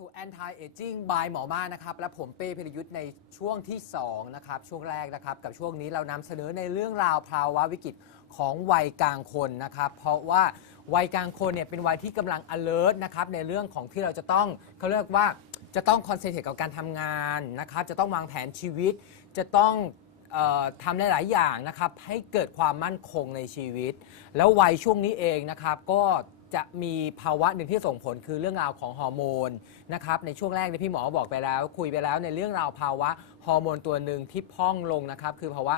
สู่ Anti Aging by หมอมานะครับ และผมเป้พิรยุทธ์ในช่วงที่ 2 นะครับ ช่วงแรกนะครับ กับช่วงนี้เรานำเสนอในเรื่องราวภาวะวิกฤตของวัยกลางคนนะครับ เพราะว่าวัยกลางคนเนี่ยเป็นวัยที่กำลัง alert นะครับ ในเรื่องของที่เราจะต้องเขาเรียกว่าจะต้องคอนเซนเทรตกับการทำงานนะครับ จะต้องวางแผนชีวิต จะต้องเออทำหลาย ๆ อย่างนะครับ ให้เกิดความมั่นคงในชีวิต แล้ววัยช่วงนี้เองนะครับก็ จะมีภาวะหนึ่งที่ส่งผลคือเรื่องราวของฮอร์โมนนะครับในช่วงแรกเนี่ยพี่หมอบอกไปแล้ว คุยไปแล้วในเรื่องราวภาวะฮอร์โมนตัวหนึ่งที่พ่องลงนะครับคือภาวะ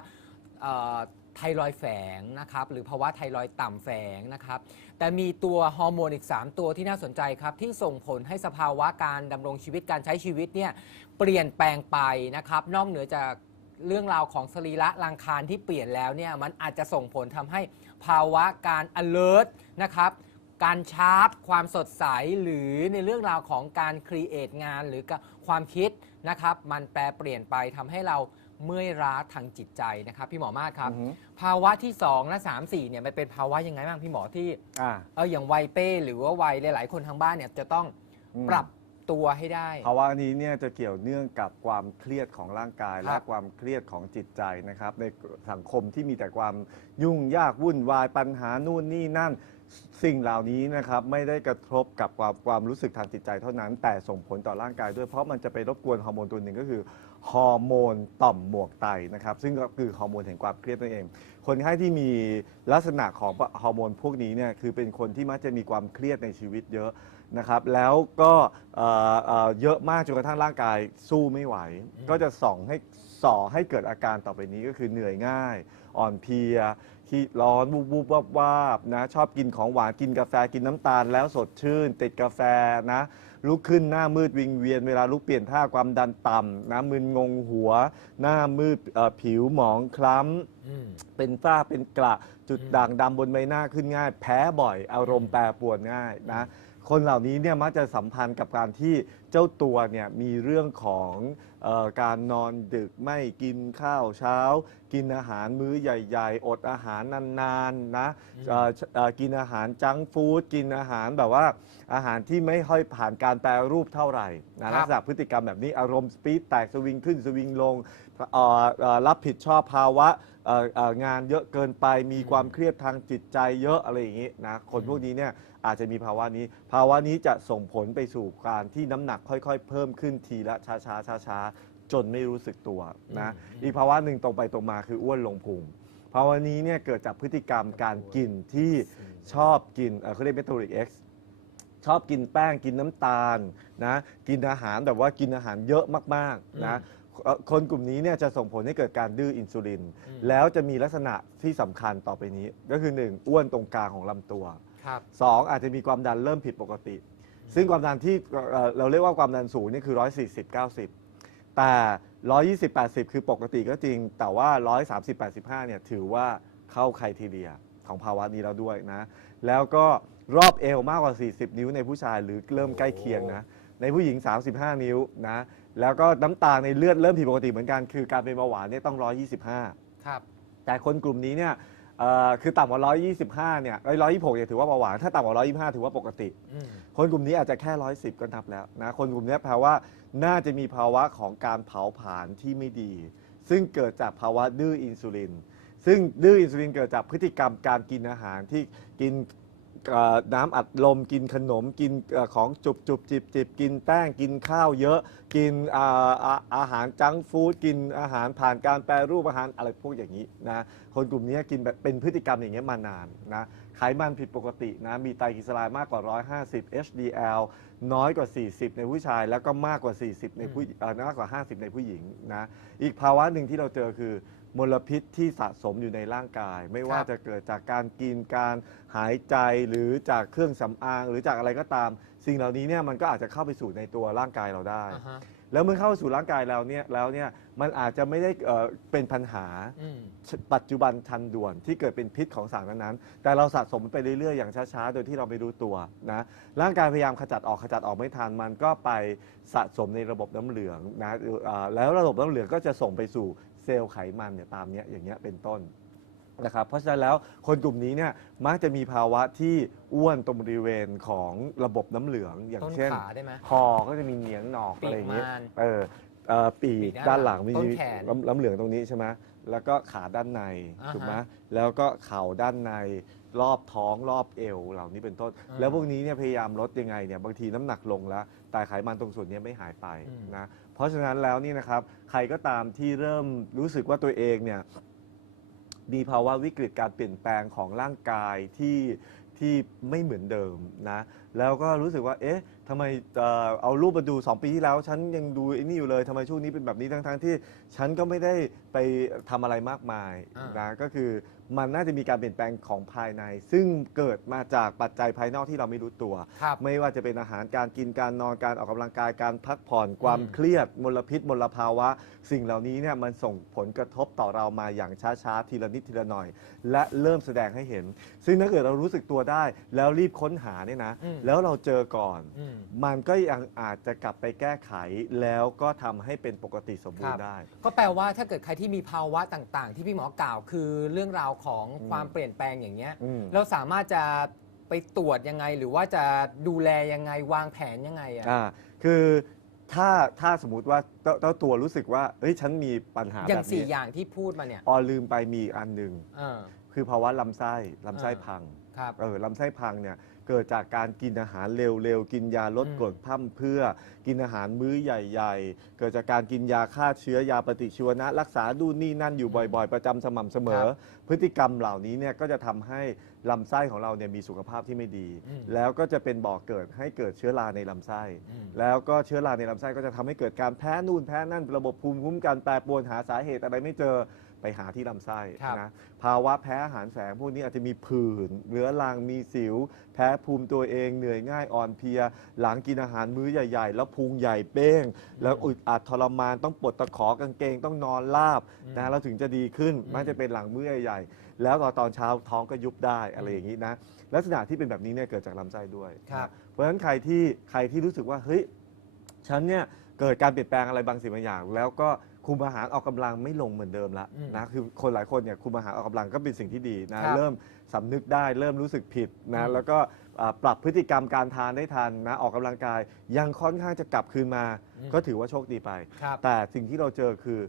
เอ่อไทรอยด์แฝงนะครับหรือภาวะไทรอยด์ต่ำแฝงนะครับแต่มีตัวฮอร์โมนอีก 3 ตัวที่น่าสนใจครับที่ส่งผลให้สภาวะการดำรงชีวิตการใช้ชีวิตเนี่ยเปลี่ยนแปลงไปนะครับนอกเหนือจากเรื่องราวของสรีระร่างคารที่เปลี่ยนแล้วเนี่ยมันอาจจะส่งผลทำให้ภาวะการ alert นะครับ การชาร์ปความสดใสหรือในเรื่องราวของการครีเอทงานหรือความคิดนะครับ มันแปลเปลี่ยนไปทำให้เราเมื่อยล้าทางจิตใจนะครับ พี่หมอมาศครับ อือฮึภาวะที่ 2 และ 3 4เนี่ยมันเป็นภาวะยังไงบ้างพี่หมอที่อ่า เอออย่างวัยเป้หรือว่าวัยหลาย ๆ คนทางบ้านเนี่ยจะต้องอืม ปรับ ตัวให้ได้ ภาวะนี้เนี่ยจะเกี่ยวเนื่องกับความเครียดของร่างกายคและรับความเครียดของจิตใจนะครับ ในสังคมที่มีแต่ความยุ่งยากวุ่นวายปัญหานู่นนี่นั่น สิ่งเหล่านี้นะครับไม่ได้กระทบกับความความรู้สึกทางจิตใจเท่านั้น แต่ส่งผลต่อร่างกายด้วยเพราะมันจะไปรบกวนฮอร์โมนตัวหนึ่งก็คือฮอร์โมนต่อมหมวกไตนะครับ ซึ่งก็คือฮอร์โมนแห่งความเครียดนั่นเอง คนไข้ที่มีลักษณะของฮอร์โมนพวกนี้เนี่ยคือเป็นคนที่มักจะมีความเครียดในชีวิตเยอะ นะครับ แล้วก็เอ่อเอ่อเยอะมากจนกระทั่งร่างกายสู้ไม่ไหวอืมก็จะส่องให้ส่อให้เกิดอาการต่อไปนี้ก็คือเหนื่อยง่าย อ่อนเพลียขี้ร้อนวูบวูบวับวาบนะชอบกินของหวานกินกาแฟกินน้ำตาล แล้วสดชื่น ติดกาแฟนะลุกขึ้นหน้ามืดวิงเวียนเวลาลุกเปลี่ยนท่าความดันต่ำนะมึนงงหัว หน้ามืดเอ่อผิวหมองคล้ำ อืม เป็นฝ้าเป็นกระจุดอืมด่างดำบนใบหน้าขึ้นง่าย แพ้บ่อย อารมณ์แปรปรวนง่ายนะ คนเหล่านี้เนี่ยมักจะสัมพันธ์กับการที่เจ้าตัวเนี่ยมีเรื่องของเออการนอนดึกไม่กินข้าวเช้า กินอาหารมื้อใหญ่ๆ อดอาหารนานๆนะเอ่อเอ่อกินอาหารจังก์ฟู้ดกินอาหารแบบว่า อาหารที่ไม่ค่อยผ่านการแปรรูปเท่าไหร่นะครับลักษณะพฤติกรรมแบบนี้อารมณ์สปีดแตกสวิงขึ้นสวิงลงเอ่อเอ่อรับผิดชอบภาวะ เอ่อเอ่องานเยอะเกินไปมีอืมความเครียดทางจิตใจเยอะอะไรอย่างนี้นะคนอืมพวกนี้เนี่ยอาจจะมีภาวะนี้ ภาวะนี้จะส่งผลไปสู่การที่น้ำหนักค่อยๆ เพิ่มขึ้นทีละช้าช้าช้าช้าๆจนไม่รู้สึกตัวนะอีกภาวะหนึ่งตรงไปตรงมาคืออ้วนลงพุงภาวะนี้เนี่ยเกิดจากพฤติกรรมการกินที่ชอบกินเอ่อเขาเรียกเมตาบอลิกเอ็กซ์ ชอบกินแป้งกินน้ำตาลนะกินอาหารแบบว่ากินอาหารเยอะมากๆนะ เอ่อคนกลุ่มนี้เนี่ยจะส่งผลให้เกิดการดื้ออินซูลินอืมแล้วจะมีลักษณะที่สำคัญต่อไปนี้ ก็คือ 1 อ้วนตรงกลางของลำตัว ครับ 2 อาจจะมีความดันเริ่มผิดปกติ ซึ่งความดันที่เอ่อเราเรียกว่าความดันสูงนี่คือ 140 90 แต่ 120 80 คือปกติก็จริง แต่ว่า 130 85 เนี่ยถือว่าเข้าไครทีเรียของภาวะนี้แล้วด้วยนะ แล้วก็รอบเอวมากกว่า 40 นิ้วในผู้ชายหรือเริ่มใกล้เคียงนะ ในผู้หญิง 35 นิ้วนะ แล้วก็น้ำตาลในเลือดเริ่มผิดปกติเหมือนกัน คือการเป็นเบาหวานเนี่ยต้อง 125 ครับ แต่คนกลุ่มนี้เนี่ยเอ่อคือต่ำกว่า 125 เนี่ยร้อยยี่สิบเนี่ยถือว่าเบาหวาน ถ้าต่ำกว่า 125 ถือว่าปกติ อืม คนกลุ่มนี้อาจจะแค่ 110 ก็นับแล้วนะ คนกลุ่มนี้แปลว่าน่าจะมีภาวะของการเผาผลาญที่ไม่ดี ซึ่งเกิดจากภาวะดื้ออินซูลิน ซึ่งดื้ออินซูลินเกิดจากพฤติกรรมการกินอาหารที่กิน เอ่อน้ำอัดลมกินขนมกินเอ่อของจุบจุบจิบจิบกินแป้งกินข้าวเยอะ กินอ่าอาอาหารจังก์ฟู้ดกินอาหารผ่านการแปรรูปอาหารอะไรพวกอย่างนี้นะคนกลุ่มนี้กินแบบเป็นพฤติกรรมอย่างเงี้ยมานานนะไขมันผิดปกตินะมีไตรกลีเซอไรด์มากกว่า 150 HDL น้อยกว่า 40 ในผู้ชาย แล้วก็มากกว่า 40 ในผู้เอ่อมากกว่า 50 ในผู้หญิงนะอีกภาวะหนึ่งที่เราเจอคือ มลพิษที่สะสมอยู่ในร่างกาย ไม่ว่าครับจะเกิดจากการกินการหายใจหรือจากเครื่องสำอาง หรือจากอะไรก็ตาม สิ่งเหล่านี้เนี่ยมันก็อาจจะเข้าไปสู่ในตัวร่างกายเราได้ อ่าฮะแล้วเมื่อเข้าสู่ร่างกายเราเนี่ยแล้วเนี่ยมันอาจจะไม่ได้เอ่อเป็นปัญหา อืม ปัจจุบันทันด่วนที่เกิดเป็นพิษของสารนั้นๆแต่เราสะสมมันไปเรื่อยๆ อย่างช้าๆ โดยที่เราไม่รู้ตัวนะร่างกายพยายามขจัดออกขจัดออกไม่ทันมันก็ไปสะสมในระบบน้ำเหลืองนะเอ่อแล้วระบบน้ำเหลืองก็จะส่งไปสู่ เซลล์ไขมันเนี่ยตามเนี้ยอย่างเงี้ยเป็นต้นนะครับเพราะฉะนั้นแล้วคนกลุ่มนี้เนี่ยมักจะมีภาวะที่อ้วนตรงบริเวณของระบบน้ำเหลืองอย่างต้นเช่นขาได้ไหม คอก็จะมีเหนียงหนอกปีกอะไรอย่างเงี้ยมารเออเอ่อปีปีกกด้าด้านนหหลัลังงมีต้นแขนล้ำล้ำเหลืองตรงนี้ใช่ไหมแล้วก็ขาด้านในอ่าฮะ ถูกไหมแล้วก็เข่าด้านใน รอบท้องรอบเอวเหล่านี้เป็นต้น อ่าแล้วพวกนี้เนี่ยพยายามลดยังไงเนี่ยบางทีน้ำหนักลงแล้วแต่ไขมันตรงส่วนเนี้ยไม่หายไปอืม นะเพราะฉะนั้นแล้วนี่นะครับใครก็ตามที่เริ่มรู้สึกว่าตัวเองเนี่ยมีภาวะวิกฤตการเปลี่ยนแปลงของร่างกายที่ที่ไม่เหมือนเดิมนะแล้วก็รู้สึกว่าเอ๊ะทำไมเอ่อเอารูปมาดู 2 ปีที่แล้ว ฉันยังดูไอ้นี่อยู่เลยทำไมช่วงนี้เป็นแบบนี้ทั้งๆที่ ฉันก็ไม่ได้ ไปทำอะไรมากมายอ่าน นะก็คือมันน่าจะมีการเปลี่ยนแปลงของภายใน ซึ่งเกิดมาจากปัจจัยภายนอกที่เราไม่รู้ตัว ครับ ไม่ว่าจะเป็นอาหารการกินการนอนการออกกำลังกายการพักผ่อนความอืม เครียดมลพิษมลภาวะ สิ่งเหล่านี้เนี่ยมันส่งผลกระทบต่อเรามาอย่างช้าๆทีละนิดทีละหน่อย และเริ่มแสดงให้เห็น ซึ่งถ้าเกิดเรารู้สึกตัวได้ แล้วรีบค้นหาเนี่ยนะ อืม แล้วเราเจอก่อน อืม มันก็ยังอาจจะกลับไปแก้ไขแล้วก็ทำให้เป็นปกติสมบูรครัณ์บได้ ก็แปลว่าถ้าเกิดใครที่มีภาวะต่างๆ ที่พี่หมอกล่าวคือเรื่องราวของอืมความเปลี่ยนแปลงอย่างเงี้ย อืม เราสามารถจะไปตรวจยังไง หรือว่าจะดูแลยังไงวางแผนยังไงอะ อ่าคือถ้าถ้าสมมติว่าเจ้าเจ้าตัวรู้สึกว่าเฮ้ยฉันมีปัญหาอย่าแบงบสี่นี้อย่างที่พูดมาเนี่ยออลืมไปมีอีกอันหนึ่งเออ คือภาวะลำไส้ลำไส้อ่า พังครับ เออลำไส้พังเนี่ย เกิดจากการกินอาหารเร็วๆ กินยาลดอืมกรดพร่ำเพรื่อ กินอาหารมื้อใหญ่ ๆ เกิดจากการกินยาฆ่าเชื้อยาปฏิชีวนะ รักษาดูนนี่นั่นอยู่บ่อย ๆ ประจำสม่ำเสมอ พฤติกรรมเหล่านี้เนี่ยก็จะทำให้ลำไส้ของเราเนี่ยมีสุขภาพที่ไม่ดีอืมแล้วก็จะเป็นบ่อกเกิดให้เกิดเชื้อราในลำไส้อืมแล้วก็เชื้อราในลำไส้ก็จะทำให้เกิดการแพ้นู่นแพ้นั่นระบบภูมิคุ้มกันแปรปรวนหาสาเหตุอะไรไม่เจอ ไปหาที่ลำไส้ครับนะภาวะแพ้อาหารแฝงพวกนี้อาจจะมีผื่นเรื้อรังมีสิว แพ้ภูมิตัวเองเหนื่อยง่ายอ่อนเพลีย หลังกินอาหารมื้อใหญ่ ๆ แล้วพุงใหญ่เป้ง แล้วอึดอัดทรมานต้องปลดตะขอกางเกงต้องนอนราบอืมนะแล้วถึงจะดีขึ้นอืมมักจะเป็นหลังมื้อใหญ่ๆแล้วตอนตอนเช้าท้องก็ยุบได้อะไรอืมอย่างนี้นะลักษณะที่เป็นแบบนี้เนี่ยเกิดจากลำไส้ด้วยครับนะเพราะฉะนั้นใครที่ใครที่รู้สึกว่าเฮ้ยฉันเนี่ยเกิดการเปลี่ยนแปลงอะไรบางสิ่งบางอย่าง แล้วก็ คุมอาหารออกกำลังไม่ลงเหมือนเดิมละอืมนะคือคนหลายคนเนี่ยคุมอาหารออกกำลังก็เป็นสิ่งที่ดีนะครับเริ่มสำนึกได้เริ่มรู้สึกผิดอืนะมแล้วก็อ่าปรับพฤติกรรมการทานได้ทันนะออกกำลังกายยังค่อนข้างจะกลับคืนมาอืมก็ถือว่าโชคดีไป ครับ แต่สิ่งที่เราเจอคือ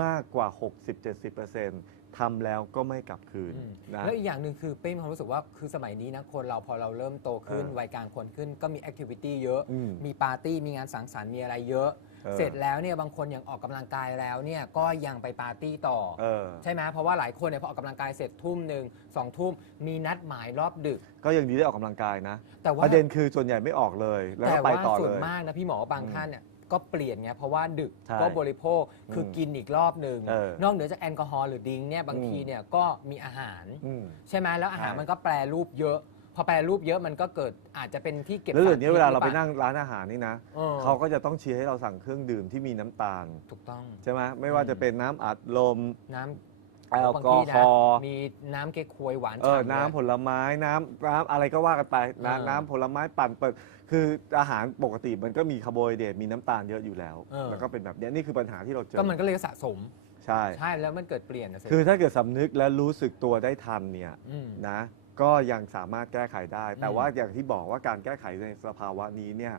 มากกว่า 60-70%ทำแล้วก็ไม่กลับคืนอืมนะ แล้วอีกอย่างหนึ่งคือเป้มีความรู้สึกว่าคือสมัยนี้นะคนเราพอเราเริ่มโตขึ้นเออวัยกลางคนขึ้นก็มีแอคทิวิตี้เยอะ อืมมีปาร์ตี้มีงานสังสรรค์มีอะไรเยอะ เออเสร็จแล้วเนี่ยบางคนยังออกกำลังกายแล้วเนี่ยก็ยังไปปาร์ตี้ต่อ เออ ใช่ไหมเพราะว่าหลายคนเนี่ยพอออกกำลังกายเสร็จทุ่มหนึ่งสองทุ่มมีนัดหมายรอบดึก ก็ยังดีได้ออกกำลังกายนะ แต่ว่า ประเด็นคือส่วนใหญ่ไม่ออกเลย แล้วแต่ก็ไปว่าต่อส่เลวนย มากนะพี่หมอบางอืมท่านเนี่ยก็เปลี่ยนไงเพราะว่าดึกใช่ก็บริโภคคือมกินอีกรอบหนึ่งเออนอกเหนือจากแอลกอฮอล์หรือดิ้งเนี่ยบางอืม ทีเนี่ยก็มีอาหาร อืม ใช่ไหมแล้วอาหารใช่มันก็แปรรูปเยอะ พอแปรรูปเยอะมันก็เกิดอาจจะเป็นที่เก็บแล้วเดี๋ยวนี้สพิษเวลาเราหไปอปนั่งร้านอาหารนี่นะ ออเขาก็จะต้องเชียร์ให้เราสั่งเครื่องดื่มที่มีน้ำตาล ถูกต้อง ใช่ไหมไม่ว่าจะเป็นน้ำอัดลม น้ำแอลบางกอทีฮนะอล์มีน้ำเก๊กควยหวานเออฉ่ำ น้ำเลยผลไม้น้ำน้ำอะไรก็ว่ากันไปนะเออน้ำผลไม้ปั่นเปิดคืออาหารปกติมันก็มีคาร์โบไฮเดรตมีน้ำตาลเยอะอยู่แล้ว เออ แล้วก็เป็นแบบเนี้ยนี่คือปัญหาที่เราเจอก็มันก็เลยสะสม ใช่ ใช่แล้วมันเกิดเปลี่ยนนะสิคือถ้าเกิดสำนึกและรู้สึกตัวได้ทันเนี่ยม นะ ก็ยังสามารถแก้ไขได้ แต่อืมว่าอย่างที่บอกว่าการแก้ไขในสภาวะนี้เนี่ย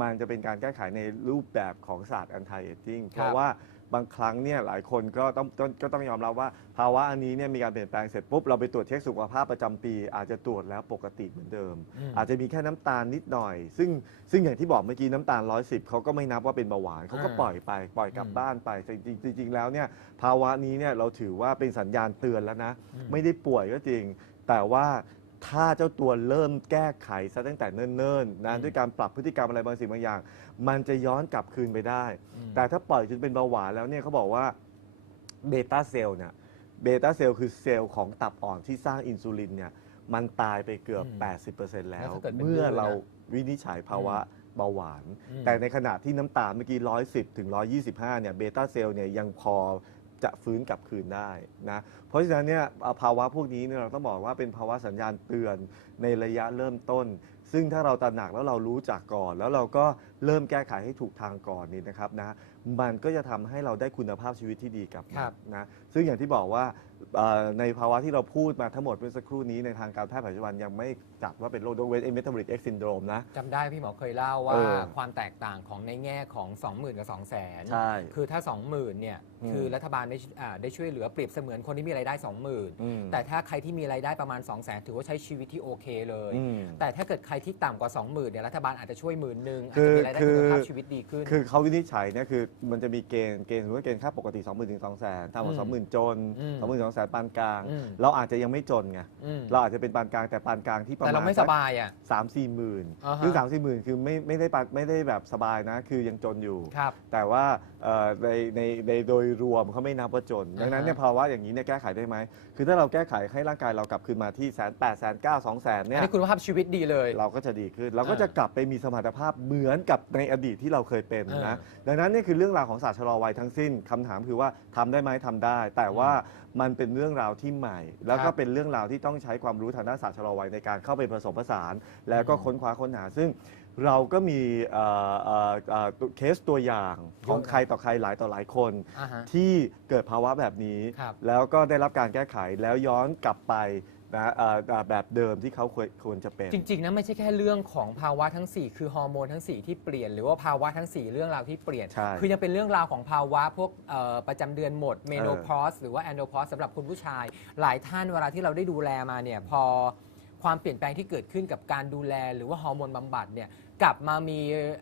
มันจะเป็นการแก้ไขในรูปแบบของศาสตร์ anti aging เพราะว่าบางครั้งเนี่ยหลายคนก็ต้องต้องก็ต้องยอมรับว่าภาวะอันนี้เนี่ยมีการเปลี่ยนแปลงเสร็จปุ๊บเราไปตรวจเช็คสุขภาพประจำปี อาจจะตรวจแล้วปกติเหมือนเดิมมอาจจะมีแค่น้ำตาลนิดหน่อย ซึ่งซึ่งอย่างที่บอกเมื่อกี้น้ำตาล 110เขาก็ไม่นับว่าเป็นเบาหวานเขาก็อ่าปล่อยไปปล่อยกลับอืมบ้านไปแต่จริงๆจริงๆแล้วเนี่ยภาวะนี้เนี่ยเราถือว่าเป็นสัญญาณเตือนแล้วนะอืมไม่ได้ป่วยก็จริง แต่ว่าถ้าเจ้าตัวเริ่มแก้ไขซะตั้งแต่เนิ่นๆนะอืมด้วยการปรับพฤติกรรมอะไรบางสิ่งบางอย่าง มันจะย้อนกลับคืนไปได้อืมแต่ถ้าปล่อยจนเป็นเบาหวานแล้วเนี่ยเขาบอกว่าเบต้าเซลล์เนี่ยเบต้าเซลล์คือเซลล์ของตับอ่อนที่สร้างอินซูลินเนี่ยมันตายไปเกือบอืม80%แล้วแล้วถ้าเกิดเป็นเมื่อดื้อนะเราวินิจฉัยภาวะเบาหวานอืมแต่ในขณะที่น้ำตาลเมื่อกี้ 110 ถึง 125 เนี่ย เบต้าเซลล์เนี่ยยังพอ จะฟื้นกลับคืนได้นะเพราะฉะนั้นเนี่ยอ่าภาวะพวกนี้เนี่ยเราต้องบอกว่าเป็นภาวะสัญญาณเตือนในระยะเริ่มต้น ซึ่งถ้าเราตระหนักแล้วเรารู้จักก่อน แล้วเราก็เริ่มแก้ไขให้ถูกทางก่อนนี่นะครับนะมันก็จะทำให้เราได้คุณภาพชีวิตที่ดีกลับมาครับนะซึ่งอย่างที่บอกว่า เอ่อในภาวะที่เราพูดมาทั้งหมดเมื่อสักครู่นี้ในทางการแพทย์ปัจจุบันยังไม่จัดว่าเป็นโรคยกเว้นเมตาบอลิกเอ็กซินโดรมนะ จำได้พี่หมอเคยเล่าว่าเออความแตกต่างของในแง่ของ 20,000 กับ 200,000 ใช่คือถ้า 20,000 เนี่ย อืม คือรัฐบาลได้อ่าได้ช่วยเหลือเปรียบเสมือนคนที่มีรายได้อืม20,000แต่ถ้าใครที่มีรายได้ประมาณ 200,000 ถือว่าใช้ชีวิตที่โอเคเลย อืม แต่ถ้าเกิดใครที่ต่ำกว่า 20,000 เนี่ยรัฐบาลอาจจะช่วยหมื่นหนึ่งอาจคือจะมีรายได้คือ คุณภาพชีวิตดีขึ้น คือเขาวินิจฉัยเนี่ยคือมันจะมีเกณฑ์เกณฑ์สมมติว่าเกณฑ์ค่าปกติ 2 0 0 0 0ถึง2 0 0 0 0ต่ำกว่าอืม20,000 จน อืม 20,000 2 0 0 0 0ปานกลาง อืม เราอาจจะยังไม่จนไงอืมเราอาจจะเป็นปานกลางแต่ปานกลางที่ประแต่มาเราณไม่สบายอะ สามสี่หมื่นอ่าฮะซึ่งสามสี่หมื่นคือไม่ไม่ได้ปานไม่ได้แบบสบายนะ คือยังจนอยู่ ครับ แต่ว่าเอ่อในในในโดยรวมเขาไม่นับว่าจนอ่าฮะดังนั้นเนี่ยภาวะอย่างนี้เนี่ยแก้ไขได้ไหม คือถ้าเราแก้ไขให้ร่างกายเรากลับคืนมาที่แสนแปดแสนเก้าสองแสนเนี่อันยนี้คุณภาพชีวิตดีเลย เราก็จะดีขึ้น เราก็อ่าจะกลับไปมีสมรรถภาพเหมือนกับในอดีตที่เราเคยเป็นอ่านะ ดังนั้นนี่คือเรื่องราวของศาสตร์ชะลอวัยทั้งสิ้นคำถามคือว่าทำได้ไหมทำได้ แต่ว่ามันเป็นเรื่องราวที่ใหม่ แล้วคก็รับเป็นเรื่องราวที่ต้องใช้ความรู้ทางด้านศาสตร์ชะลอวัยในการเข้าไปผสมผสาน แล้วก็อืมค้นคว้าค้นหา ซึ่งเราก็มีเอ่อเอ่อเอ่อเคสตัวอย่างของเยอะนะใครต่อใครหลายต่อหลายคน อ่าฮะ ที่เกิดภาวะแบบนี้ ครับแล้วก็ได้รับการแก้ไขแล้วย้อนกลับไป นะเอ่อเอ่อแบบเดิมที่เขาควรควรจะเป็น จริงๆนะไม่ใช่แค่เรื่องของภาวะทั้ง 4 คือฮอร์โมนทั้ง 4 ที่เปลี่ยน หรือว่าภาวะทั้ง 4 เรื่องราวที่เปลี่ยน ใช่คือยังเป็นเรื่องราวของภาวะพวกเอ่อประจำเดือนหมดเมโนพอสหรือว่าแอนโดพอสสำหรับคุณผู้ชาย หลายท่านเวลาที่เราได้ดูแลมาเนี่ยพอความเปลี่ยนแปลงที่เกิดขึ้นกับการดูแล หรือว่าฮอร์โมนบำบัดเนี่ยกลับมามี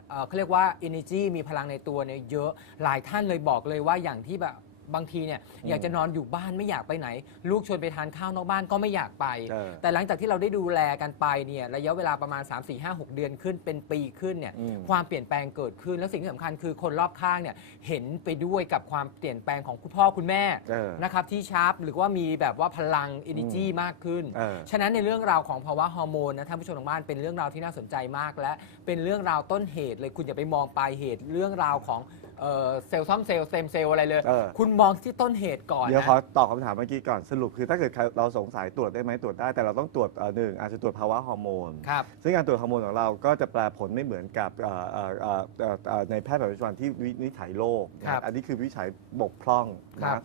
เอ่อเขาเรียกว่า energy มีพลังในตัวเนี่ยเยอะหลายท่านเลยบอกเลยว่าอย่างที่แบบ บางทีเนี่ยอยากจะนอนอยู่บ้านไม่อยากไปไหน ลูกชวนไปทานข้าวนอกบ้านก็ไม่อยากไป เออแต่หลังจากที่เราได้ดูแลกันไปเนี่ยระยะเวลาประมาณ 3 4 5 6 เดือนขึ้นเป็นปีขึ้นเนี่ยอืม ความเปลี่ยนแปลงเกิดขึ้น แล้วสิ่งที่สำคัญคือคนรอบข้างเนี่ยเห็นไปด้วยกับความเปลี่ยนแปลงของคุณพ่อคุณแม่เออนะครับที่ชาร์ปหรือว่ามีแบบว่าพลัง energy มากขึ้น เออ ฉะนั้นในเรื่องราวของภาวะฮอร์โมนนะท่านผู้ชมทางบ้านเป็นเรื่องราวที่น่าสนใจมาก และเป็นเรื่องราวต้นเหตุเลยคุณอย่าไปมองปลายเหตุเรื่องราวของ เอ่อเซลล์ซ่อมเซลล์เซมเซลล์อะไรเลย เออ คุณมองที่ต้นเหตุก่อนเดี๋ยวนะขอตอบคำถามเมื่อกี้ก่อนสรุปคือถ้าเกิดใครเราสงสัยตรวจได้ไหมตรวจได้แต่เราต้องตรวจเอ่อหนึ่งอาจจะตรวจภาวะฮอร์โมน ครับ ซึ่งการตรวจฮอร์โมนของเราก็จะแปลผลไม่เหมือนกับเอ่อเอ่อเอ่อเอ่อเอ่อในแพทย์แผนปัจจุบันที่วินิจฉัยโรคนะครับอันนี้คือวินิจฉัยบกพร่องครันะบ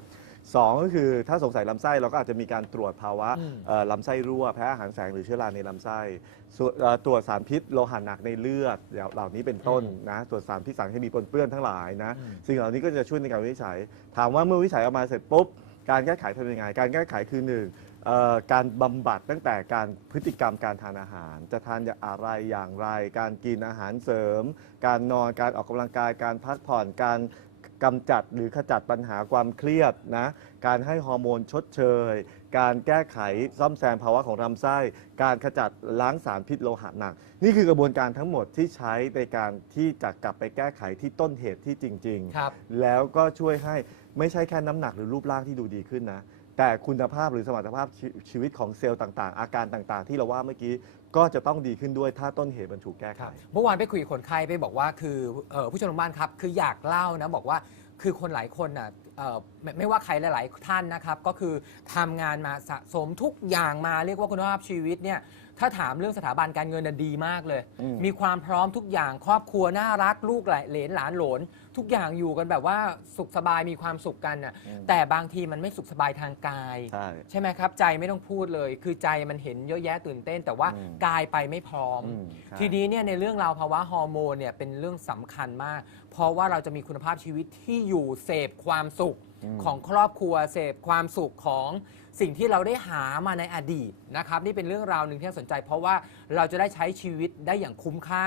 สองก็คือถ้าสงสัยลำไส้เราก็อาจจะมีการตรวจภาวะอืมเอ่อลำไส้รั่วแพ้อาหารแสงหรือเชื้อราในลำไส้ส่วนเอ่อตรวจสารพิษโลหะหนักในเลือดเหล่านี้เป็นต้นนะตรวจสารพิษสารเคมีปนเปื้อนทั้งหลายนะอืมสิ่งเหล่านี้ก็จะช่วยในการวินิจฉัย ถามว่าเมื่อวินิจฉัยออกมาเสร็จปุ๊บ การแก้ไขทำยังไง การแก้ไขคือหนึ่งเอ่อการบำบัดตั้งแต่การพฤติกรรมการทานอาหาร จะทานอะไรอย่างไร การกินอาหารเสริม การนอนการออกกำลังกายการพักผ่อนการ กำจัดหรือขจัดปัญหาความเครียดนะ การให้ฮอร์โมนชดเชย การแก้ไขซ่อมแซมภาวะของลำไส้ การขจัดล้างสารพิษโลหะหนัก นี่คือกระบวนการทั้งหมดที่ใช้ในการที่จะกลับไปแก้ไขที่ต้นเหตุที่จริงๆครับแล้วก็ช่วยให้ไม่ใช่แค่น้ำหนักหรือรูปร่างที่ดูดีขึ้นนะ แต่คุณภาพหรือสมรรถภาพชีชีวิตของเซลล์ต่างๆ อาการต่างๆ ที่เราว่าเมื่อกี้ ก็จะต้องดีขึ้นด้วยถ้าต้นเหตุมันถูกแก้ไขครับเมื่อวานไปคุยกับคนไข้ไปบอกว่าคือเอ่อผู้ชมทางบ้านครับ คืออยากเล่านะบอกว่าคือคนหลายคนน่ะเอ่อไม่ไม่ว่าใครหลาย ๆ ท่านนะครับ ก็คือทำงานมาสะสมทุกอย่างมาเรียกว่าคุณภาพชีวิตเนี่ยถ้าถามเรื่องสถาบันการเงินน่ะดีมากเลย อืม มีความพร้อมทุกอย่างครอบครัวน่ารักลูกหลานเหลนหลานโหลน ทุกอย่างอยู่กันแบบว่าสุขสบายมีความสุขกันน่ะอืมแต่บางทีมันไม่สุขสบายทางกาย ใช่ ใช่ไหมครับ ใจไม่ต้องพูดเลย คือใจมันเห็นเยอะแยะตื่นเต้น แต่ว่าอืมกายไปไม่พร้อม อืมใช่ทีนี้เนี่ยในเรื่องราวภาวะฮอร์โมนเนี่ยเป็นเรื่องสำคัญมาก เพราะว่าเราจะมีคุณภาพชีวิตที่อยู่เสพความสุขอืมของครอบครัวเสพความสุขของสิ่งที่เราได้หามาในอดีตนะครับนี่เป็นเรื่องราวหนึ่งที่น่าสนใจ เพราะว่าเราจะได้ใช้ชีวิตได้อย่างคุ้มค่า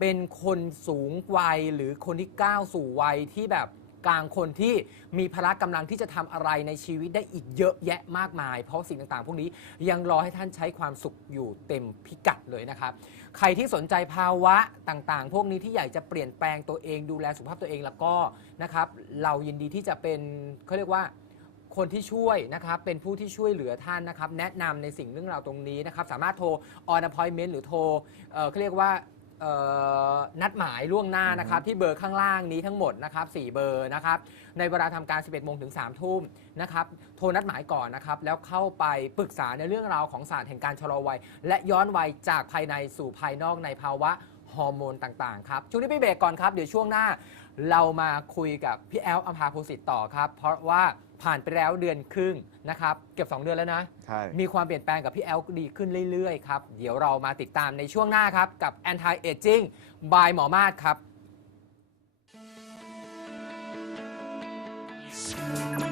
เป็นคนสูงวัยหรือคนที่ก้าวสู่วัยที่แบบกลางคนที่มีพละกำลังที่จะทำอะไรในชีวิตได้อีกเยอะแยะมากมาย เพราะสิ่งต่างๆ พวกนี้ยังรอให้ท่านใช้ความสุขอยู่เต็มพิกัดเลยนะครับ ใครที่สนใจภาวะต่างๆ พวกนี้ที่อยากจะเปลี่ยนแปลงตัวเองดูแลสุขภาพตัวเองแล้วก็นะครับ เรายินดีที่จะเป็นเขาเรียกว่าคนที่ช่วยนะครับ เป็นผู้ที่ช่วยเหลือท่านนะครับ แนะนำในสิ่งเรื่องราวตรงนี้นะครับ สามารถโทร on appointment หรือโทรเอ่อเขาเรียกว่า นัดหมายล่วงหน้านะครับที่เบอร์ข้างล่างนี้ทั้งหมดนะครับ4เบอร์นะครับในเวลาทำการ 11โมงถึง3ทุ่มนะครับโทรนัดหมายก่อนนะครับแล้วเข้าไปปรึกษาในเรื่องราวของศาสตร์แห่งการชะลอวัย และย้อนวัยจากภายในสู่ภายนอกในภาวะฮฮอร์โมนต่างๆครับช่วงนี้ไปเบรกก่อนครับเดี๋ยวช่วงหน้า เรามาคุยกับพี่แอลอภาภูสิทธิ์ต่อครับ เพราะว่าผ่านไปแล้วเดือนครึ่งนะครับเกือบ2 เดือนแล้วนะ ใช่ มีความเปลี่ยนแปลงกับพี่แอลดีขึ้นเรื่อยๆครับ เดี๋ยวเรามาติดตามในช่วงหน้าครับ กับ Anti Aging by หมอมาศครับ Smile.